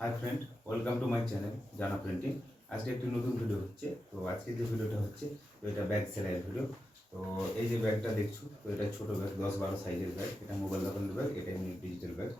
Hi friend, welcome to my channel জানা printing. আজকে একটি নতুন ভিডিও হচ্ছে। তো আজকে যে ভিডিওটা হচ্ছে, তো এটা ব্যাগ সেলাইয়ের ভিডিও। তো এই যে ব্যাগটা দেখছো, তো এটা ছোটো ব্যাগ, 10-12 সাইজের ব্যাগ। এটা মোবাইল দোকানের ব্যাগ, এটা এমনি ডিজিটাল ব্যাগ।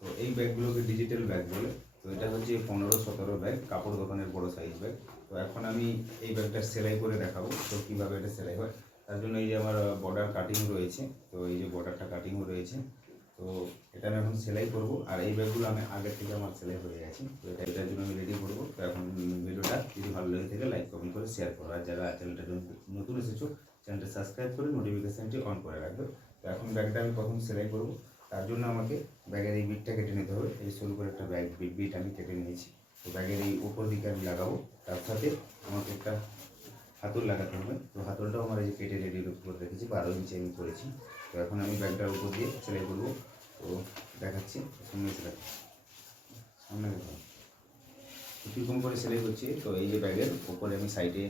তো এই ব্যাগগুলোকে ডিজিটাল ব্যাগ বলে। তো এটা হচ্ছে 15-17 ব্যাগ, কাপড় দোকানের বড় সাইজ ব্যাগ। তো এখন আমি এই ব্যাগটা সেলাই করে দেখাবো, তো কীভাবে এটা সেলাই হয়। তার জন্য এই যে আমার বর্ডার কাটিং রয়েছে, তো এই যে বর্ডারটা কাটিংও রয়েছে। তো এটা আমি এখন সেলাই করব। আর এই ব্যাগগুলো আমি আগের থেকে আমার সেলাই হয়ে গেছে। তো এটার জন্য আমি রেডি করবো। তো এখন ভিডিওটা যদি ভালো লেগে থাকে লাইক কমেন্ট করে শেয়ার করো। আর যারা চ্যানেলটা নতুন এসেছো, চ্যানেলটা সাবস্ক্রাইব করে নোটিফিকেশানটি অন করে রাখবে। তো এখন ব্যাগটা আমি প্রথম সেলাই করব। তার জন্য আমাকে ব্যাগের এই বিটটা কেটে নিতে হবে। এই সরু করে একটা বিট আমি কেটে নিয়েছি। তো ব্যাগের এই উপর দিকে আমি লাগাবো। তার সাথে আমাকে একটা হাতল লাগাতে হবে। তো হাতলটাও আমার এই যে কেটে রেডি করে রেখেছি, 12 ইঞ্চি আমি করেছি। তো এখন আমি ব্যাগটার উপর দিয়ে সেলাই করবো। তো দেখাচ্ছি, সামনে সেলাই সামনে দেখো কীরকম করে সেলাই করছি। তো এই যে ব্যাগের উপরে আমি সাইডে,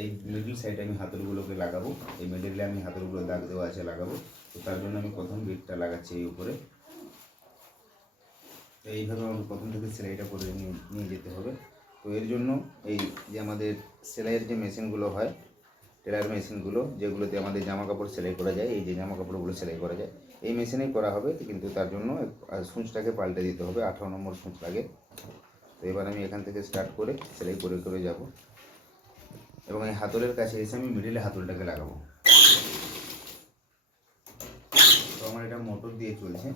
এই মিডল সাইডে আমি হাতলগুলোকে লাগাবো। এই মিডলে আমি হাতলগুলো দাগ দেওয়া আছে লাগাবো। তো তার জন্য আমি প্রথম বিটটা লাগাচ্ছি এই উপরে। তো এইভাবে আমাকে প্রথম থেকে সেলাইটা করে নিয়ে যেতে হবে। তো এর জন্য এই যে আমাদের সেলাইয়ের যে মেশিনগুলো হয়, টেলার মেশিনগুলো, যেগুলোতে আমাদের জামা কাপড় সেলাই করা যায়, এই যে জামা কাপড়গুলো সেলাই করা যায়, এই মেশিনেই করা হবে। কিন্তু তার জন্য সূঁচটাকে পাল্টে দিতে হবে, 18 নম্বর সূঁচ লাগে। তো এবার আমি এখান থেকে স্টার্ট করে সেলাই করে করে যাব, এবং এই হাতলের কাছে এসে আমি মিডিলে হাতলটাকে লাগাবো। তো আমার এটা মোটর দিয়ে চলছে।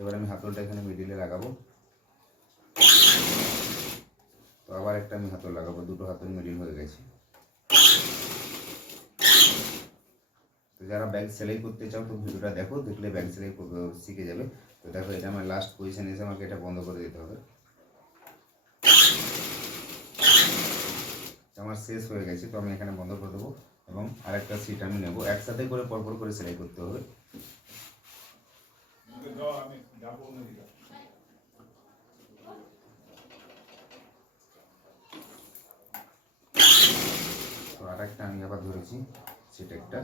এবার আমি হাতলটা এখানে মিডিলে লাগাবো। তো আবার একটা আমি হাতল লাগাবো, দুটো হাতল মিডিল হয়ে গেছে। তো যারা ব্যাগ সেলাই করতে চাও, তো ভিডিওটা দেখো, দেখলে ব্যাগ সেলাই শিখে যাবে। তো দেখো, এটা আমার লাস্ট পজিশন এসে আমাকে এটা বন্ধ করে দিতে হবে। আমার শেষ হয়ে গেছে, তো আমি এখানে বন্ধ করে দেবো, এবং আরেকটা সিট আমি নেব। একসাথে করে পরপর করে সেলাই করতে হবে। তো আরেকটা আমি আবার ধরেছি সিট একটা।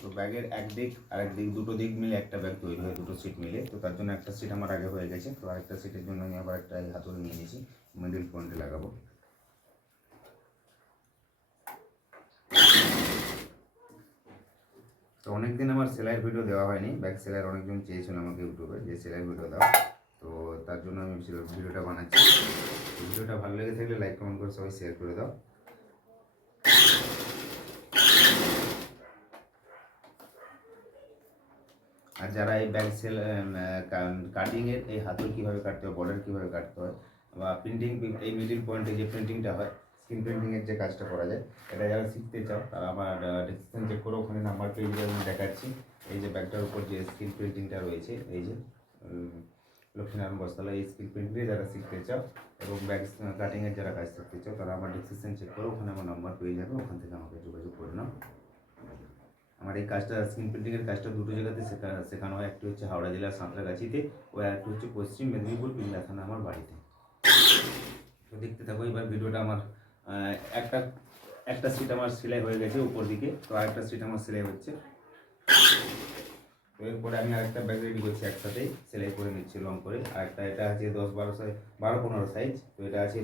তো ব্যাগের এক দিক আর এক দিক, দুটো দিক মিলে একটা ব্যাগ তৈরি হয়, দুটো সিট মিলে। তো তার জন্য একটা সিট আমার আগে হয়ে গেছে। তো আরেকটা সিটের জন্য আমি আবার একটা হাতল নিয়ে নিয়েছি, মিডিল পয়েন্টে লাগাবো। তো অনেকদিন আমার সেলাইয়ের ভিডিও দেওয়া হয়নি। ব্যাগ সেলাইয়ের অনেকজন চেয়েছিল আমাকে ইউটিউবে যে সেলাইয়ের ভিডিও দাও। তো তার জন্য আমি ভিডিওটা বানাচ্ছি। ভিডিওটা ভালো লেগে থাকলে লাইক কমেন্ট করে সবাই শেয়ার করে দাও। আর যারা এই ব্যাগ কাটিংয়ের এই হাতল কীভাবে কাটতে হয়, বর্ডার কীভাবে কাটতে হয়, বা প্রিন্টিং, এই মিডিল পয়েন্টে যে প্রিন্টিংটা হয়, স্ক্রিন প্রিন্টিংয়ের যে কাজটা করা যায়, এটা যারা শিখতে চাও তারা আমার ডিসক্রিপশন চেক করো, ওখানে নাম্বার পেজে আমি দেখাচ্ছি। এই যে ব্যাগটার উপর যে স্ক্রিন প্রিন্টিংটা রয়েছে, এই যে লক্ষ্মীনারায়ণ বস্ত্রালয়, এই স্ক্রিন প্রিন্টিংয়ে যারা শিখতে চাও এবং ব্যাগ কাটিংয়ের যারা কাজ শিখতে চাও, তারা আমার ডিসক্রিপশন চেক করো, ওখানে আমার নাম্বার পেয়ে যাবে। ওখান থেকে আমাকে যোগাযোগ করে নাও। আমার এই কাজটা, স্ক্রিন প্রিন্টিংয়ের কাজটা দুটো জায়গাতে শেখানো হয়। একটি হচ্ছে হাওড়া জেলার সাঁতরাগাছিতে, ও একটি হচ্ছে পশ্চিম মেদিনীপুর পিংলা থানা আমার বাড়িতে। তো দেখতে থাকো। এবার ভিডিওটা আমার একটা একটা সিট আমার সেলাই হয়ে গেছে উপর দিকে। তো আরেকটা সিট আমার সেলাই হচ্ছে। তো এরপরে আমি আরেকটা ব্যাগ রেডি করছি, একসাথেই সেলাই করে নিচ্ছি লং করে। আরেকটা, এটা আছে 12-15 সাইজ। তো এটা আছে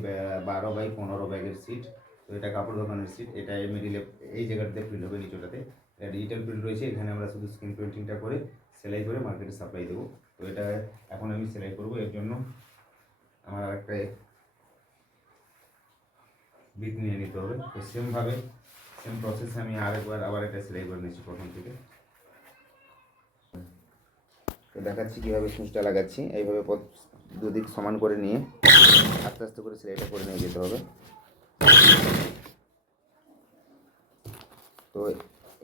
12x15 ব্যাগের সিট। তো এটা কাপড় দোকানের সিট। এটা মিডিলে এই জায়গাটাতে প্রিন্ট হবে, নিচটাতে এটা ডিজিটাল প্রিন্ট রয়েছে। এখানে আমরা শুধু স্ক্রিন প্রিন্টিংটা করে সেলাই করে মার্কেটে সাপ্লাই দেবো। তো এটা এখন আমি সেলাই করবো। এর জন্য আমার আরেকটা বিট নিয়ে নিতে হবে। তো সেম প্রসেসে আমি আবার একটা সেলাই করে নিচ্ছি প্রথম থেকে। তো দেখাচ্ছি কীভাবে সুঁচটা লাগাচ্ছি। এইভাবে দুদিক সমান করে নিয়ে আস্তে আস্তে করে সেলাইটা করে নিয়ে যেতে হবে। তো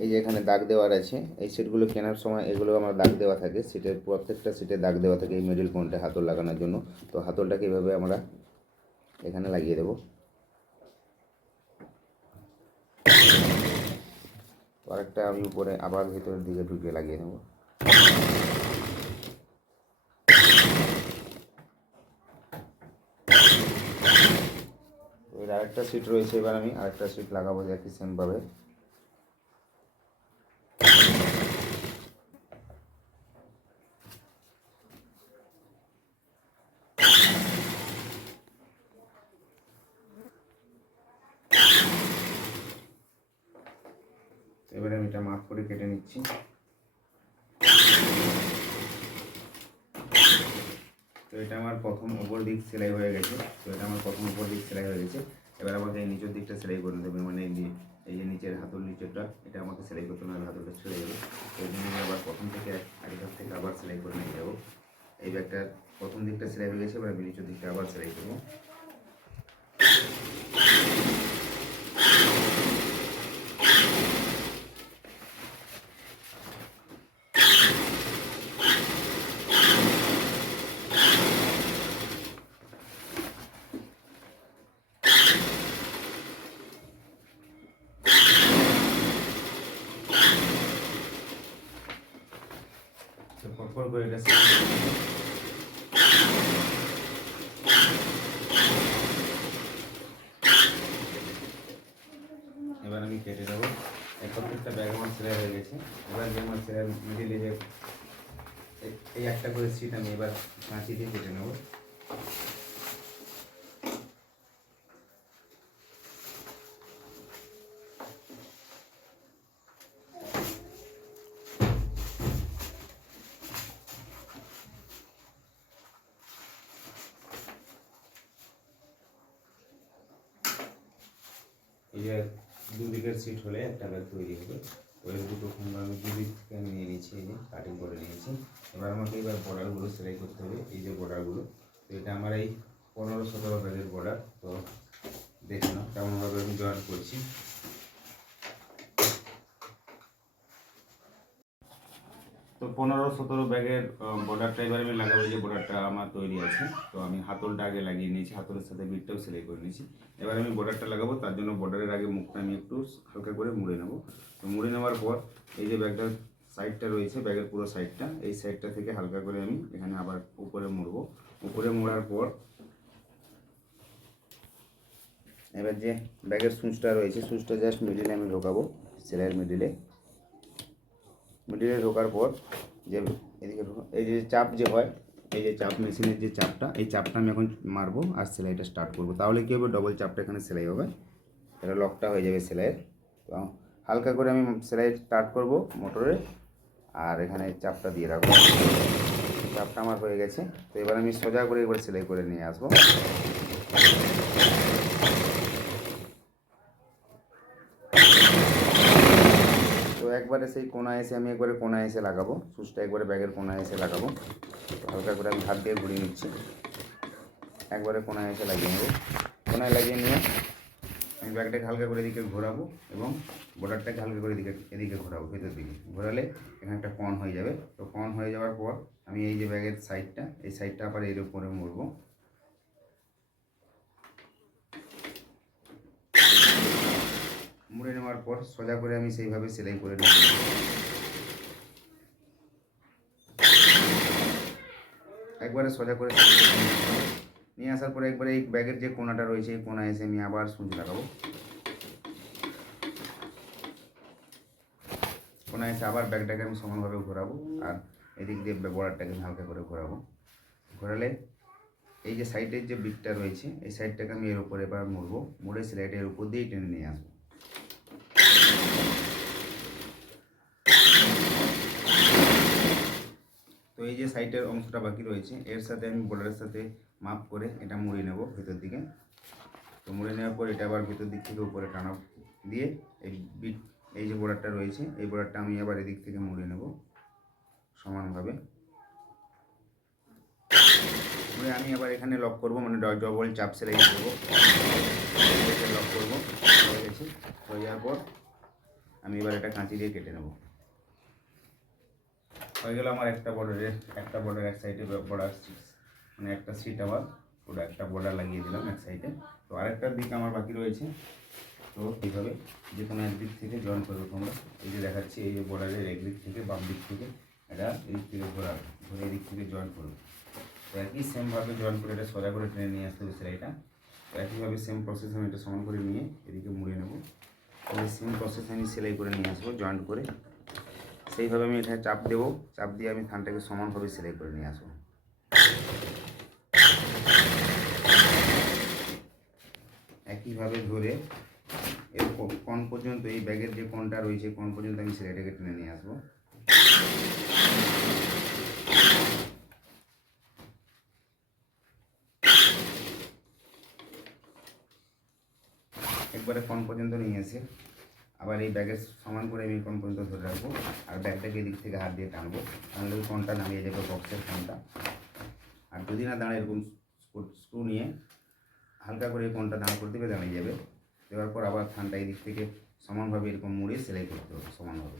এই যে এখানে দাগ দেওয়ার আছে, এই সিটগুলো কেনার সময় এগুলো আমার দাগ দেওয়া থাকে, সিটের প্রত্যেকটা সিটে দাগ দেওয়া থাকে এই মিডল পয়েন্টে হাতল লাগানোর জন্য। তো হাতলটাকে এইভাবে আমরা এখানে লাগিয়ে দেবো। আরেকটা আমি উপরে আবার ভিতরের দিকে ঢুকিয়ে লাগিয়ে নেব। এর আরেকটা সিট রয়েছে, এবার আমি আরেকটা সিট লাগাবো একই সেমভাবে। এবারে আমি এটা মাপ করে কেটে নিচ্ছি। তো এটা আমার প্রথম উপর দিক সেলাই হয়ে গেছে। এবার আমাকে এই নিচের দিকটা সেলাই করে দেবে, মানে এই যে নিচের হাতের নিচেরটা, এটা আমাকে সেলাই করতে না হলে হাতলটা ছেড়ে যাবে। তো এই জন্য আমি আবার প্রথম থেকে আগের ধাপ থেকে আবার সেলাই করে নিয়ে যাবো। এই ব্যাগটার প্রথম দিকটা সেলাই হয়ে গেছে, এবার আমি নিচের দিকটা আবার সেলাই করবো। পরপর করে এটা এবার আমি কেটে দেবো। প্রত্যেকটা ব্যাগ আমার সেলাই হয়ে গেছে। এবার যে আমার সেলাই মিডিলে যে এই একটা করে সিট আমি এবার কাঁচি দিয়ে কেটে নেবো। এই যে দুদিকের সিট হলে একটা ব্যাগ তৈরি হবে। ওই দুটো খন্ড আমি দুদিক থেকে আমি নিয়ে নিয়েছি, এই যে কাটিং করে নিয়েছি। এবার আমাকে এবার বর্ডারগুলো সেলাই করতে হবে, এই যে বর্ডারগুলো। তো এটা আমার এই 15-17 ব্যাগের বর্ডার। তো দেখে নাও কেমনভাবে আমি জয়েন করছি। তো 15-17 ব্যাগের বর্ডারটা এবার আমি লাগাবো। যে বর্ডারটা আমার তৈরি আছে, তো আমি হাতলটা আগে লাগিয়ে নিয়েছি, হাতলের সাথে বিটটাও সেলাই করে নিয়েছি। এবার আমি বর্ডারটা লাগাবো, তার জন্য বর্ডারের আগে মুখটা আমি একটু হালকা করে মুড়ে নেব। তো মুড়ে নেওয়ার পর এই যে ব্যাগটার সাইডটা রয়েছে, ব্যাগের পুরো সাইডটা, এই সাইডটা থেকে হালকা করে আমি এখানে আবার উপরে মুড়বো। উপরে মোড়ার পর এবার যে ব্যাগের সুঁচটা রয়েছে, সুঁচটা জাস্ট মিডিলে আমি ঢোকাবো, সেলাইয়ের মিডিলে ঢোকার পর যে এদিকে এই যে চাপ যে হয়, এই যে চাপ মেশিনের যে চাপটা, এই চাপটা আমি এখন মারবো আর সেলাইটা স্টার্ট করবো। তাহলে কী হবে, ডবল চাপটা এখানে সেলাই হবে, এটা লকটা হয়ে যাবে সেলাইয়ের। তো হালকা করে আমি সেলাই স্টার্ট করব মোটরে, আর এখানে চাপটা দিয়ে রাখবো। চাপটা আমার হয়ে গেছে। তো এবার আমি সোজা করে একবার সেলাই করে নিয়ে আসবো। তো একবারে সেই কোনায় এসে আমি একবারে কোনায় এসে লাগাবো, সুচটা একবারে ব্যাগের কোনায় এসে লাগাবো। তো হালকা করে আমি হাত দিয়ে ঘুরিয়ে নিচ্ছি, একবারে কোনায় এসে লাগিয়ে নেবো। কোনায় লাগিয়ে নিয়ে আমি ব্যাগটাকে হালকা করে এদিকে ঘোরাবো এবং বর্ডারটাকে হালকা করে এদিকে ঘোরাবো, ভেতর দিকে ঘোরালে এখানে একটা কর্ন হয়ে যাবে। তো কর্ন হয়ে যাওয়ার পর আমি এই যে ব্যাগের সাইডটা, এই সাইডটা আবার এর উপরে মুড়বো। মুড়ে নেওয়ার পর সোজা করে আমি সেইভাবে সেলাই করে নেব। একবারে সোজা করে নিয়ে আসার পরে একবারে এই ব্যাগের যে কোনাটা রয়েছে, এই কোনায় এসে আমি আবার সুচ লাগাবো। কোনায় এসে আবার ব্যাগটাকে আমি সমানভাবে ঘোরাবো, আর এদিক দিয়ে বর্ডারটাকে আমি হালকা করে ঘোরাবো। ঘোরালে এই যে সাইডের যে বিটটা রয়েছে, এই সাইডটাকে আমি এর উপরে এবার মুড়বো। মুড়ে সেলাইটা এর উপর দিয়েই টেনে নিয়ে আসবো। তো এই যে সাইডের অংশটা বাকি রয়েছে, এর সাথে আমি বর্ডারের সাথে মাপ করে এটা মুড়ে নেব ভেতর দিকে। তো মুড়ে নেওয়ার পর এটা আবার ভেতর দিক থেকে উপরে টানা দিয়ে এই বিট, এই যে বর্ডারটা রয়েছে, এই বর্ডারটা আমি আবার এদিক থেকে মুড়ে নেব সমানভাবে। মুড়ে আমি আবার এখানে লক করব, মানে ডবল চাপ সেলাই করবো, লক করবো। হয়ে গেছে। হয়ে যাওয়ার পর আমি এবার এটা কাঁচি দিয়ে কেটে নেব। হয়ে গেল আমার একটা বর্ডার এক সাইডে বর্ডার, মানে একটা সিট আবার পুরো একটা বর্ডার লাগিয়ে দিলাম এক সাইডে। তো আরেকটার দিক আমার বাকি রয়েছে। তো এইভাবে যে কোনো একদিক থেকে জয়েন করবে তোমরা। এই যে দেখাচ্ছি, এই যে বর্ডারের একদিক থেকে বাম দিক থেকে এটা এদিক থেকে ঘোরে এদিক থেকে জয়েন করবে। তো একই সেমভাবে জয়েন করে এটা সোজা করে টেনে নিয়ে আসতে হবে সেলাইটা। তো একইভাবে সেম প্রসেস আমি এটা সমান করে নিয়ে এদিকে মুড়ে নেব। এই সেম প্রসেস আমি সেলাই করে নিয়ে আসবো জয়েন্ট করে। সেইভাবে আমি এখানে চাপ দেবো, চাপ দিয়ে আমি থানটাকে সমানভাবে সেলাই করে নিয়ে আসবো। একইভাবে ধরে এর কোণ পর্যন্ত, এই ব্যাগের যে কোণটা রয়েছে কোণ পর্যন্ত আমি সেলাইটাকে টেনে নিয়ে আসবো। একবারে কোণ পর্যন্ত নিয়ে এসে আবার এই ব্যাগের সমান করে আমি কোণ পর্যন্ত ধরে রাখবো, আর ব্যাগটাকে এদিক থেকে হাত দিয়ে টানবো, তাহলে ওই কোণটা নামিয়ে যাবে, বক্সের কোণটা। আর যদি না দাঁড়ায় এরকম স্ক্রু নিয়ে হালকা করে এই কোণটা দাঁড় করে দেবে, দাঁড়িয়ে যাবে। দেওয়ার পর আবার থানটা এই দিক থেকে সমানভাবে এরকম মুড়ে সেলাই করতে হবে সমানভাবে।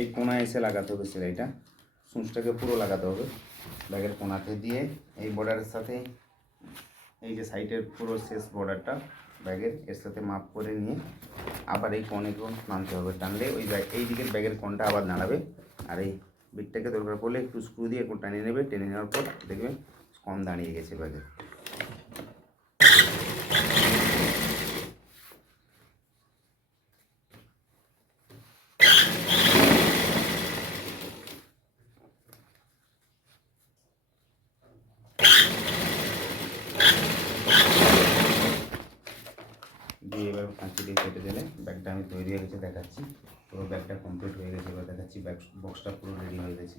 এই কোণায় এসে লাগাতে হবে সেলাইটা, সূঁচটাকে পুরো লাগাতে হবে ব্যাগের কোণাতে দিয়ে। এই বর্ডারের সাথে এই যে সাইডের পুরো শেষ বর্ডারটা ব্যাগের এর সাথে মাপ করে নিয়ে আবার এই কোণেকেও টানতে হবে। টানলে ওই এই দিকের ব্যাগের কোণটা আবার দাঁড়াবে। আর এই বিটটাকে দরকার পড়লে একটু স্ক্রু দিয়ে একটু টানিয়ে নেবে, টেনে নেওয়ার পর দেখবে কম দাঁড়িয়ে গেছে ব্যাগের। দিয়ে এবার কাঁচি দিয়ে কেটে দিলে ব্যাগটা আমি তৈরি হয়ে গেছে দেখাচ্ছি। পুরো ব্যাগটা কমপ্লিট হয়ে গেছে এবার দেখাচ্ছি। ব্যাগ বক্সটা পুরো রেডি হয়ে গেছে,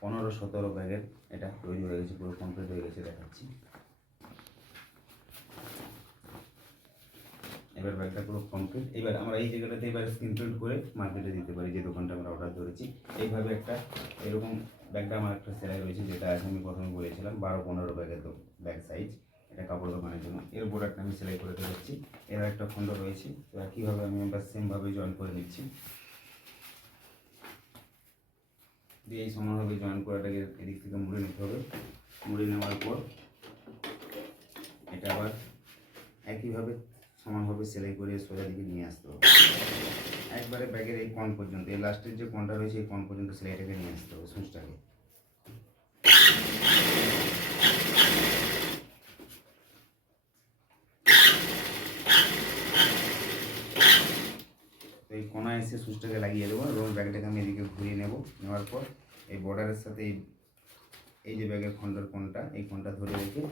15-17 ব্যাগের এটা তৈরি হয়ে গেছে, পুরো কমপ্লিট হয়ে গেছে দেখাচ্ছি। এবার ব্যাগটা পুরো কমপ্লিট। এবার আমরা এই জায়গাটাতে এবার স্ক্রিন প্রিন্ট করে মার্কেটে দিতে পারি, যে দোকানটা আমরা অর্ডার ধরেছি। এইভাবে একটা এরকম ব্যাগটা আমার একটা সেলাই রয়েছে, যেটা আজ আমি প্রথমে বলেছিলাম 12-15 ব্যাগের ব্যাগ সাইজ, এটা কাপড় দোকানের জন্য। এর বোর্ডারটা আমি সেলাই করে দিচ্ছি। এর একটা খণ্ড রয়েছে, তো একইভাবে আমি এবার সেমভাবে জয়েন করে নিচ্ছি। দিয়ে এই সমানভাবে জয়েন করাটাকে এদিক থেকে মুড়ে নিতে হবে। মুড়ে নেওয়ার পর এটা আবার একইভাবে সমানভাবে সেলাই করে সোজা দিকে নিয়ে আসতে হবে। একবারে ব্যাগের এই কোণ পর্যন্ত, এই লাস্টের যে কোণটা রয়েছে এই কোণ পর্যন্ত সেলাইটাকে নিয়ে আসতে হবে সূচটাকে। তো এই কোণায় এসে সুচটাকে লাগিয়ে দেবো এবং ব্যাগটাকে আমি এদিকে ঘুরিয়ে নেব। নেওয়ার পর এই বর্ডারের সাথে এই যে ব্যাগের খণ্ডের কোণটা, এই কোণটা ধরে রেখে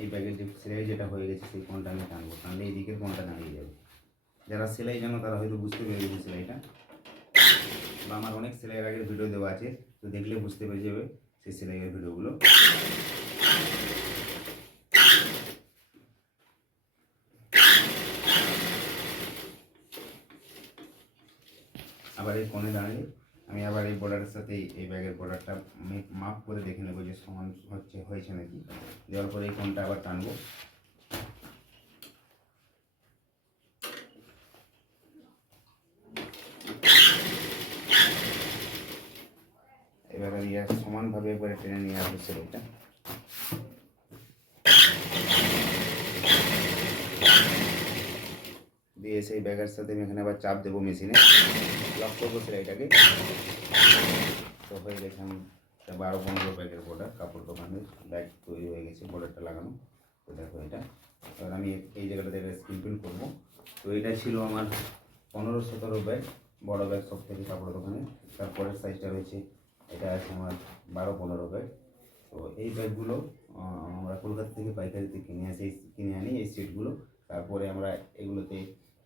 এই ব্যাগের যে সেলাই যেটা হয়ে গেছে সেই কোণটা আমি টানবো। টানলে এই দিকের কোণটা দাঁড়িয়ে যাবে। যারা সেলাই জানো তারা হয়তো বুঝতে পেরে গেছে সেলাইটা, বা আমার অনেক সেলাইয়ের আগের ভিডিও দেওয়া আছে, তো দেখলে বুঝতে পেরে যাবে সেই সেলাইয়ের ভিডিওগুলো। আবার এই কোণে দাঁড়িয়ে আমি আবার এই বর্ডারের সাথে এই ব্যাগের বর্ডারটা মাপ করে দেখে নেবো যে সমান হয়েছে নাকি। দেওয়ার পরে এই কোণটা আবার টানবো। এবার আমি সমানভাবে একবারে টেনে নিয়ে আসবো সেলাইটা। দিয়ে সেই ব্যাগের সাথে আমি এখানে আবার চাপ দেবো, মেশিনে লক করবো সেলাইটাকে। তো হয়ে গেছে আমি 12-15 ব্যাগের বর্ডার কাপড় দোকানের ব্যাগ তৈরি হয়ে গেছে, বর্ডারটা লাগানো। তো দেখো এটা এবার আমি এই জায়গাটাতে স্ক্রিন প্রিন্ট করবো। তো এটা ছিল আমার 15-17 ব্যাগ, বড় ব্যাগ সব থেকে কাপড় দোকানে। তারপরের সাইজটা রয়েছে, এটা আছে আমার 12-15 ব্যাগ। তো এই ব্যাগগুলো আমরা কলকাতা থেকে পাইকারিতে কিনে আনি এই সিটগুলো। তারপরে আমরা এগুলোতে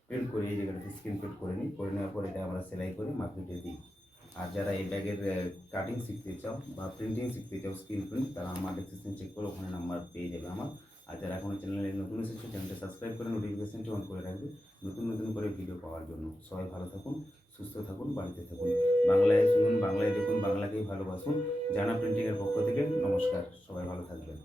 প্রিন্ট করে এই জায়গাটাতে স্ক্রিন প্রিন্ট করে নিই। করে নেওয়ার পর এটা আমরা সেলাই করে মার্কেটে দিই। আর যারা এই ব্যাগের কাটিং শিখতে চাও বা প্রিন্টিং শিখতে চাও স্ক্রিন প্রিন্ট, তারা আমার ডেসক্রিপশন চেক করে ওখানে নাম্বার পেয়ে যাবে আমার। আর যারা এখনও চ্যানেলে নতুন এসেছে চ্যানেলটা সাবস্ক্রাইব করে নোটিফিকেশনটি অন করে রাখবে নতুন নতুন করে ভিডিও পাওয়ার জন্য। সবাই ভালো থাকুন, সুস্থ থাকুন, বাড়িতে থাকুন। বাংলায় শুনুন, বাংলায় দেখুন, বাংলাকেই ভালোবাসুন। জানা প্রিন্টিংয়ের পক্ষ থেকে নমস্কার, সবাই ভালো থাকবেন।